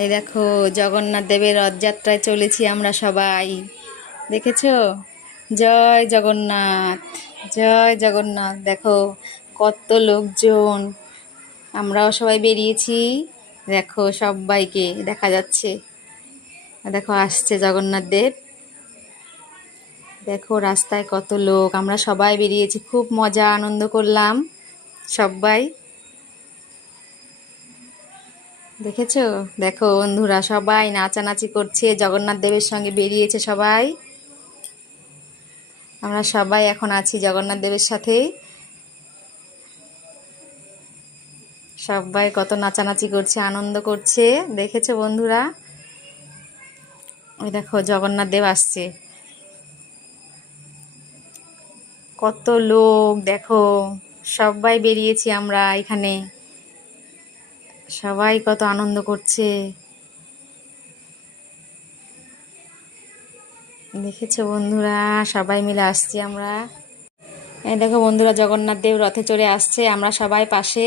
এই দেখো জগন্নাথ দেবের রথযাত্রায় চলেছি আমরা সবাই। দেখেছো? জয় জগন্নাথ, জয় জগন্নাথ। দেখো কত লোকজন, আমরাও সবাই বেরিয়েছি। দেখো সবাইকে দেখা যাচ্ছে। দেখো আসছে জগন্নাথ দেব। দেখো রাস্তায় কত লোক, আমরা সবাই বেরিয়েছি, খুব মজা আনন্দ করলাম সবাই। দেখেছো? দেখো বন্ধুরা সবাই নাচানাচি করছে, জগন্নাথ দেবের সঙ্গে বেরিয়েছে সবাই। আমরা সবাই এখন আছি জগন্নাথ দেবের সাথে। সবাই কত নাচানাচি করছে, আনন্দ করছে। দেখেছো বন্ধুরা? ওই দেখো জগন্নাথ দেব আসছে, কত লোক দেখো। সবাই বেরিয়েছি আমরা এখানে, সবাই কত আনন্দ করছে। দেখেছো বন্ধুরা? সবাই মিলে আসছি আমরা। এই দেখো বন্ধুরা জগন্নাথ দেব রথে চড়ে আসছে, আমরা সবাই পাশে।